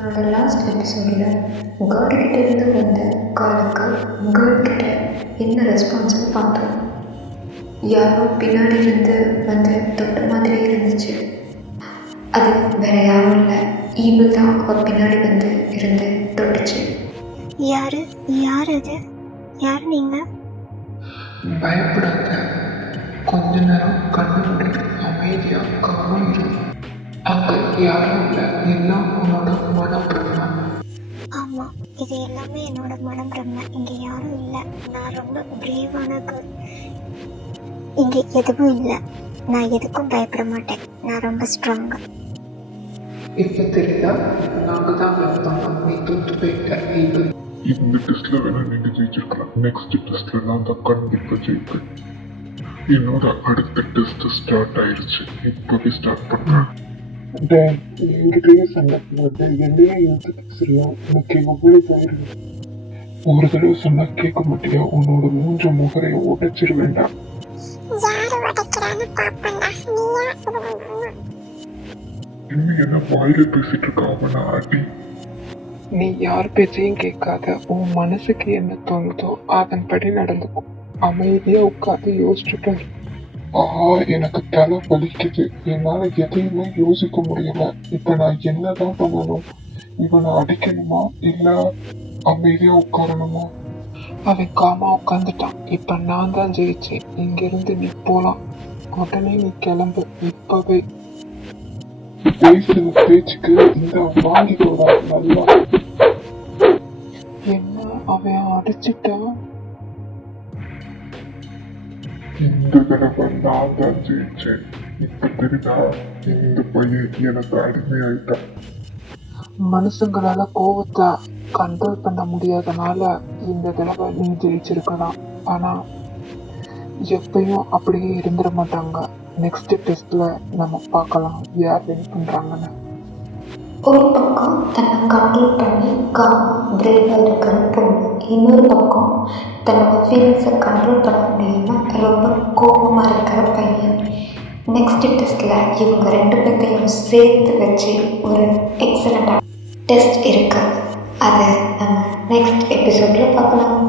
நம்மளோட லாஸ்ட் எபிசோடில் கார்டுகிட்ட இருந்து வந்த காலுக்கு கேர்ள்கிட்ட என்ன ரெஸ்பான்ஸ்னு பார்த்தோம். யாரோ பின்னாடி இருந்து வந்து தொட்ட மாதிரி இருந்துச்சு. அது வேற யாரும் இல்லை, ஈவில் தான் அவள் பின்னாடி வந்து இருந்து தொட்டுச்சு. யாரு யார் அது? யார் நீங்க? பயப்படாத, கொஞ்ச நேரம் கண்ணு மூடி அமைதியாக காணும் இரு. அங்கே யாரும் இல்லை, எல்லாம் உன்னோட மனப்பிரமை. ஆமாம், இது எல்லாமே என்னோட மனப்பிரமை. இங்கே யாரும் இல்லை. நான் ரொம்ப பிரேவான கேர்ள். இங்கே எதுவும் இல்லை. நான் எதுக்கும் பயப்பட மாட்டேன். நான் ரொம்ப ஸ்ட்ராங்கு. இப்போ தெரியுதா, நாங்கள் தான் வந்தோம், நீ தூத்து போயிட்ட. ஈவில் இந்த டெஸ்ட்ல வேணா நீங்க ஜெயிச்சிருக்கலாம். நெக்ஸ்ட் டெஸ்ட்ல நான் தான் கண்டிப்பா ஜெயிப்பேன். என்னோட அடுத்த டெஸ்ட் ஸ்டார்ட் ஆயிருச்சு. இப்பவே ஸ்டார்ட் பண்றேன். டேன், என்கிட்டயே சண்டை போடுறது, என்னையே இழுத்து பேசுறியா? உனக்கு எவ்வளவு தைரியம்? ஒரு தடவை சொன்னா கேட்க மாட்டியா? உன்னோட மூஞ்ச முகரைய உடைச்சிட வேண்டாம். இன்னும் என்ன வாயில பேசிட்டு இருக்க அவனை அடி. நீ யார் பேச்சையும் கேட்காத, உன் மனசுக்கு என்ன தோணுதோ அதன்படி நடந்துக்கும். அமைதியாக உட்காந்து யோசிச்சுட்டு. எனக்கு தலை வலிக்குது. என்னால எதையுமே யோசிக்க முடியல. இப்ப நான் என்னதான் பண்ணணும்? இவனை அடிக்கணுமா இல்ல அமைதியா உட்காரணுமா? அவன் காமா உட்காந்துட்டான். இப்ப நான் தான் ஜெயிச்சேன். இங்கிருந்து நீ போலாம். உடனே நீ கிளம்பு இப்பவே. பேசுற பேச்சுக்கு இந்த வாங்கிக்கோடா நல்லா. என்ன அவன் அடிச்சுட்டான்? இந்த தடவை நான் தான் ஜெயிச்சேன். இப்ப தெரியுதா, இந்த பையன் எனக்கு அடிமையாயிட்டான். மனுஷங்களால கோவத்தை கண்ட்ரோல் பண்ண முடியாதனால இந்த தடவை நீ ஜெயிச்சிருக்கலாம். ஆனா எப்பயும் அப்படியே இருந்துட மாட்டாங்க. நெக்ஸ்ட் டெஸ்ட்ல நம்ம பார்க்கலாம் யார் வின் பண்றாங்கன்னு. ஒரு பக்கம் தன்னை கண்ட்ரோல் பண்ணி பிரேவாக இருக்கிற பொண்ணு, இன்னொரு பக்கம் தன்னோட ஃபீலிங்ஸை கண்ட்ரோல் பண்ண முடியாமல் ரொம்ப கோபமாக இருக்கிற பையன். நெக்ஸ்ட் டெஸ்ட்டில் இவங்க ரெண்டு பேர்த்தையும் சேர்த்து வச்சு ஒரு எக்ஸலண்ட்டான டெஸ்ட் இருக்குது. அதை நம்ம நெக்ஸ்ட் எபிசோடில் பார்க்கலாம்.